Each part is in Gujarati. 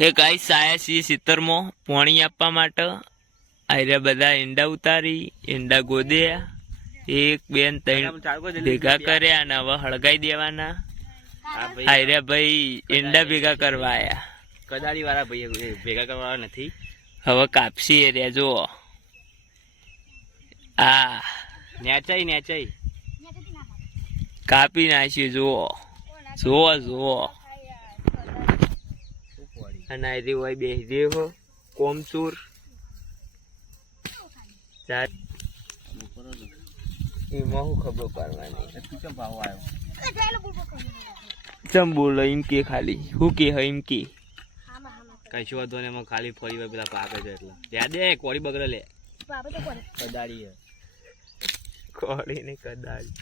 હે ગાઈસ આયા છીએ ખેતરમાં પાણી આપવા માટે. આયરા બધા ઈંડા ઉતારી, ઈંડા ગોદ્યા, એક બેન ત્રણ ભેગા કર્યા અને હવે હળગાઈ દેવાના. આયરા ભાઈ ઈંડા ભેગા કરવા આયા. કદાળી વાળા ભાઈ ભેગા કરવા નથી. હવે કાપસી એરિયા જુઓ. આ નેચાઈ કાપી નાખી જુઓ જુઓ જુઓ. અને આયરી હોય બેસી હો કોમચૂર એમાં શું ખબર પડવાની. ચમ બોલો એમ કે ખાલી શું કે એમ કે કશું વાંધો ને એમાં ખાલી ફરી વાર પેલા પાકે છે એટલે યાદ દે કોળી બગડે લે કદાળી કોળી ને કદાળી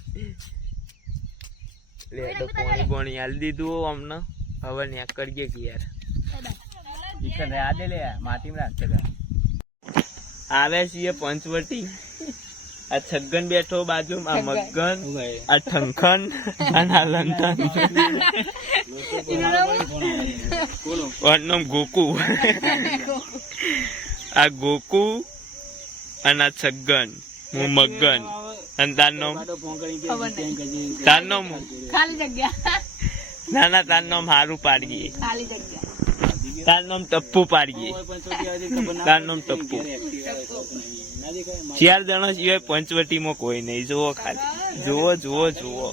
લે તો પાણી બોણી આલી દીધું અમને. હવે ન્યા કરીએ કે યાર યાદ દે લે માટીમાં રાખશે. આવે છીએ પંચવટી. આ છગ્ગન બેઠો બાજુમાં, મગન, આ ઠંખન અને આ લંઠન. ગોકુ. આ ગોકુ અને આ છગ્ગન. હું મગન અને તારનો ના ના તાર નામ હારું પાડીએ. તાર નામ ટપ્પુ પાડીએ. તાર નામ ટપ્પુ. 4 જણા સિવાય પંચવટીમાં કોઈ નહીં. જુઓ ખાલી જુઓ જુઓ જુઓ.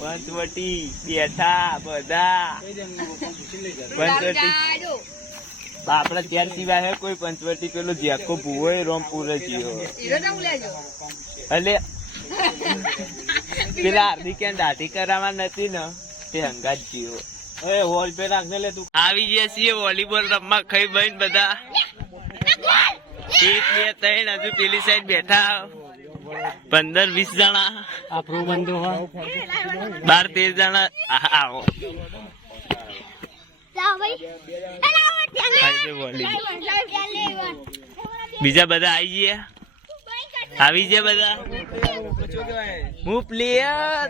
પંચવટી બેઠા બધા. પંચવટી આપડે ત્યાર સિવાય હે કોઈ પંચવટી. પેલું જેકો ભૂવો રોમપુર જીવો. એટલે પેલા હાર્દિક દાઢી કરાવવા નથી ને તે હંગાત જીવો. હોલ પે રાખને લે તું. આવી ગયા છીએ વોલીબોલ રમવા ખાઈ બહીને બધા. 1 2 3 હજુ પેલી સાઈડ બેઠા 15-20 જણા. આપણું બંધુ 12-13 જણા. આવો બીજા બધા આવી ગયા. આવી ગયા બધા. હું પ્લેયર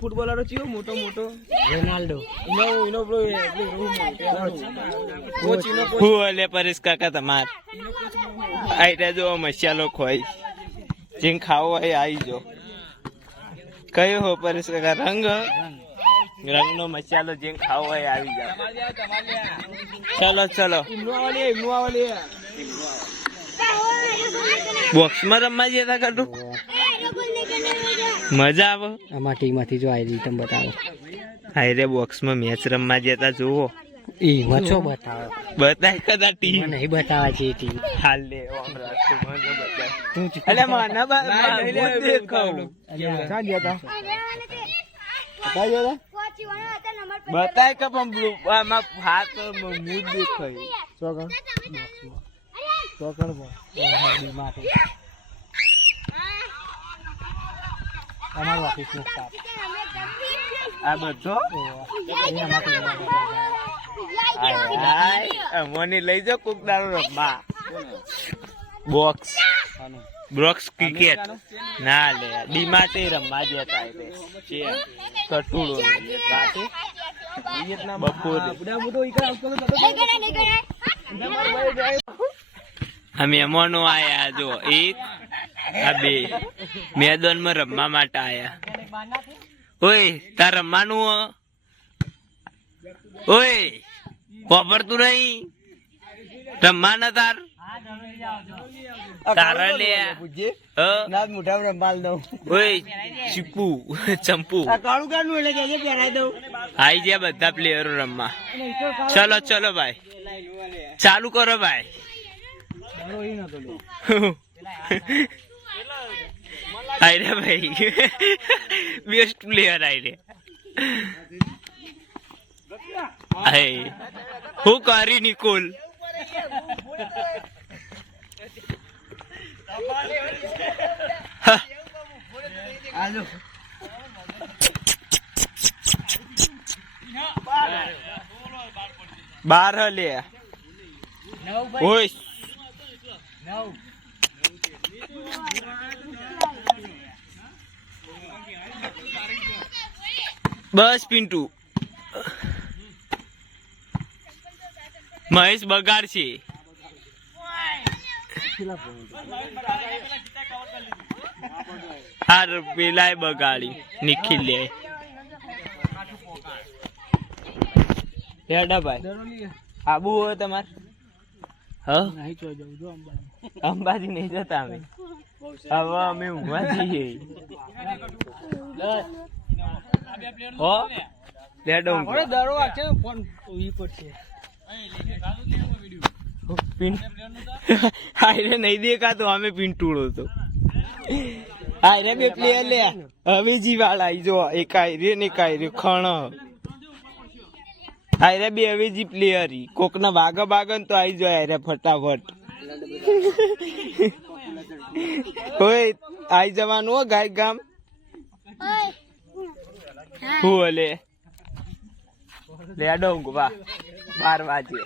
ફૂટબોલર ચિયો મોટો રોનાલ્ડો હું અલે પરેશ કાકા તમાર આઈટા જો મસાલો ખોઈ જેમ ખાવો હોય આવી જો. કયો હો પરેશ કાકા? રંગ નો મસાલો જેમ ખાવો હોય આવી જાવ. ચલો બોક્સમાં રમવા જતા કરું મજા આવે. આમાં ટીમમાંથી જો આવી તમે બતાવો. હાયરે બોક્સમાં મેચ રમવા જતા જુઓ. એ વચ્ચો બતાવો. બતાય કદા ટીમ નહીં બતાવા છે ટીમ. હાલ લે અલે મને દેખાવ બતાય કે પણ બ્લુ આમાં હાથ મૂડ દેખાય. આ બધો મને લઈ જાઓ કોક દારૂ રમવા. બોક્સ ક્રિકેટ ના લે ડીમાટે રમવા જતા કટુડો બપોરે. આ મહેમાનો આયા જો 1 આ 2 મેદાનમાં રમવા માટે આયા. ઓય તાર રમવાનું ઓય વાપરતું નહીં રમવાના તાર તારા લે મોઢા રંબાલ દઉં. ઓય ચીપુ ચંપુ કાળું કાળું એટલે કે પહેરાઈ દઉં. આઈ ગયા બધા પ્લેયરો રમવા. ચલો ભાઈ ચાલુ કરો ભાઈ. આયરે ભાઈ બેસ્ટ પ્લેયર આયરે. હું કરી નિકોલ બાર લે. ઓય બસ પિન્ટુ મહેશ બગાડશે હાર પેલાય બગાડી નિખિલ લે હેડા ભાઈ આબુ હોય તમારે અંબાજી નહીં જતા અમે હવે અમે ઊંઘવા જઈએ હો લેડો હાયરે નહીં દેખાતો અમે પિન્ટુડો તો હાયરે બે પ્લેયર લે હવેજી વાળા જો એક હાયરે ને એક હાયરે ખણ હાયરે બે હવેજી પ્લેયર કોક ના ભાગા ભાગન તો આવી જાય હાયરે ફટાફટ હોય આઈ જવાનું હો ગાય ગામ હું લે લેડો ઊંઘવા 12 વાગે